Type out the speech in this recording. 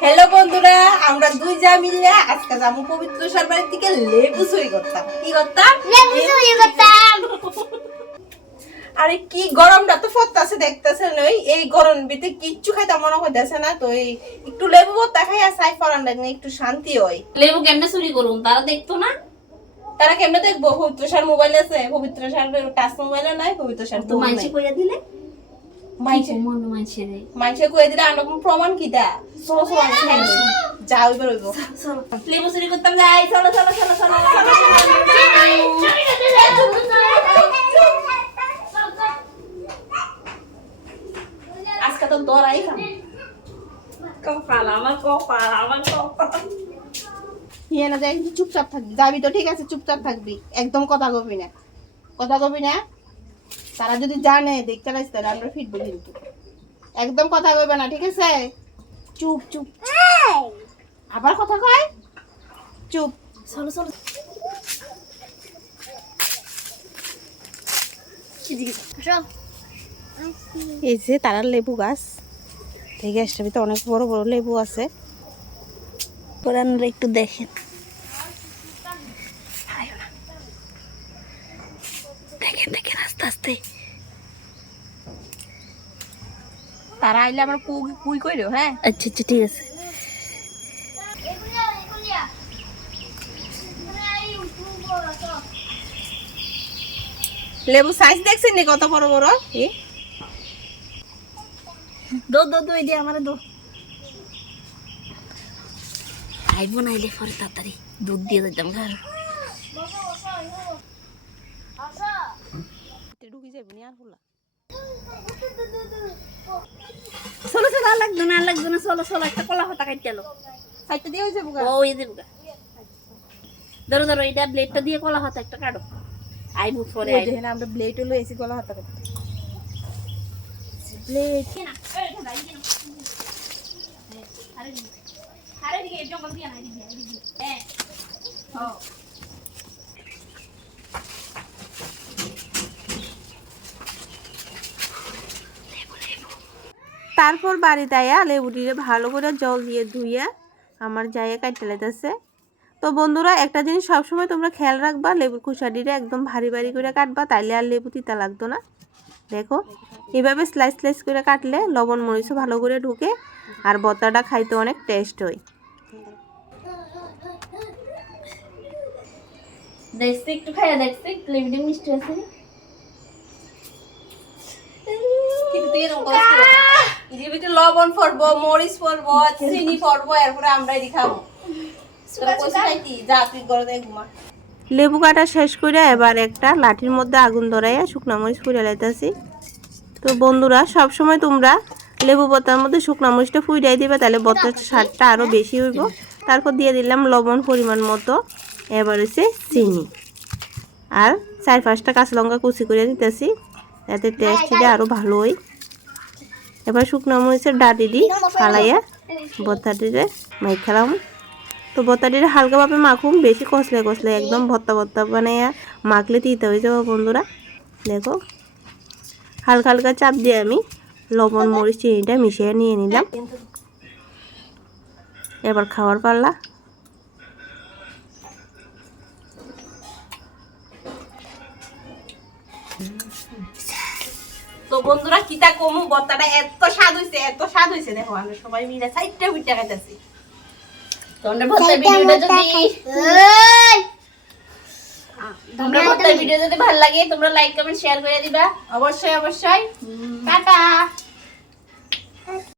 Hello বন্ধুরা আমরা দুই যা মিলে আজকে যাব পবিত্র সরবারের থেকে লেবু চুরি করতাম কি করতাম? লেবু চুরি করতাম। আরে কি গরমটা তো ফটতাছে দেখতেছেন ওই এই গরম ভিতরে কিচ্ছু খাইতে মনে হইতেছে না তো এই একটু লেবু ভর্তা খাই আর সাই ফরান লাগে না, একটু শান্তি হয় লেবু কেমনে চুরি করুন তারা দেখতো না? তারা কেমনে দেখব? পবিত্র সার মোবাইল আছে পবিত্র সার টাচ মোবাইলে নাই পবিত্র সার তো মাইসে কইয়া দিলে? মাইছে মন রে মাইছে প্রমাণ কি দা হইব লেবু চুরি করতাম যাই চলো চলো চলো চলো আজকে তো দরাই খাম কপাল আমার কপাল আমার কপাল হিয়ে না যাই চুপচাপ থাকবি যাবি তো ঠিক আছে চুপচাপ থাকবি একদম কথা কবি না কথা কবি না তারা যদি জানে দেখতে লাগছে তাহলে আমরা ফিরবো কিন্তু। একদম কথা কইবে না ঠিক আছে? চুপ চুপ। আবার কথা কয়? চুপ। চলো চলো। এই যে তারার লেবু গাছ। এই গাছটার ভিতরে অনেক বড় বড় লেবু আছে। কোরআনরা একটু দেখেন দেখেন দেখেন আস্তে আস্তে? তারা আইলে আমরা কুই কুই কইরো হ্যাঁ? আচ্ছা আচ্ছা ঠিক আছে। লেবু সাইজ দেখছেন নি কত বড় বড়? এ? দো দো দো এদিকে আমারে দো। আইব না এলে পরে তাড়াতাড়ি দুধ দিয়ে দিতাম ঘর। ঢুকি যাবি নি আর হলা? চলো চলো আর লাগতো না আর লাগতো না চলো চলো একটা কলা হতা কাটতে এলো। সাইডটা দিয়ে হইছে বুকা ও এই দেবো গা। ধরো ধরো এটা ব্লেডটা দিয়ে কলা হতা একটা কাটো। আইব পরে ওই আইব। দেখেন আমরা ব্লেড হলো এসি গলা হাতে করতে ব্লেড তারপর বাড়িতে আয়া লেবুটিরে ভালো করে জল দিয়ে ধুইয়া আমার জায়গা কাটতে লাইতেছে তো বন্ধুরা, একটা জিনিস সবসময় তোমরা খেয়াল রাখবা, লেবুর খুশাটিরে একদম ভারী ভারী করে কাটবা, তাইলে আর লেবু তিতা লাগতো না। দেখো, এভাবে স্লাইস স্লাইস করে কাটলে লবণ মরিচও ভালো করে ঢুকে আর বতাটা খাইতে অনেক টেস্ট হয়। দেখছি, একটু খাইয়া দেখছি, লেবুটি মিষ্টি আছে। এর ভিতরে লবণ পড়ব মরিচ পড়ব চিনি পড়ব এরপরে আমরা এটি খাব। তোরা কইছিস নাকি? যা তুই ঘরে ঘুমা। লেবু কাটা শেষ করে এবার একটা লাঠির মধ্যে আগুন ধরাইয়া শুকনা মরিচ ফুটে লাইতাছি। তো বন্ধুরা সব সময় তোমরা লেবু বত্তার মধ্যে শুকনা মরিচটা ফুটাই দিবে তাহলে বত্তার স্বাদটা আরও বেশি হইব। তারপর দিয়ে দিলাম লবণ পরিমাণ মতো। এবার হচ্ছে চিনি। আর চার পাঁচটা কাঁচা লঙ্কা কুচি করে দিতেছি যাতে টেস্টটা আরও ভালো হয়। এবার শুকনো মরিচের ডাটি দিই, ফালাইয়া বত্তাটিরে মাই খেলাম তো বত্তাটিরে হালকাভাবে মাখুম বেশি কষলে কষলে একদম ভত্তা ভত্তা বানাইয়া মাখলে তিতে হয়ে যাব বন্ধুরা। দেখো, হালকা হালকা চাপ দিয়ে আমি লবণ, মরিচ, চিনিটা মিশিয়ে নিয়ে নিলাম। এবার খাওয়ার পাল্লা। তো বন্ধুরা কিতা কমু? বত্তাটা এত স্বাদ হয়েছে এত স্বাদ হয়েছে দেখো আমরা সবাই মিলে সাইডটা উঠে খাইতেছি। তোমরা ভর্তা ভিডিওটা যদি তোমরা ভর্তা ভিডিও যদি ভালো লাগে তোমরা লাইক কমেন্ট শেয়ার করে দিবা। অবশ্যই অবশ্যই। টাটা!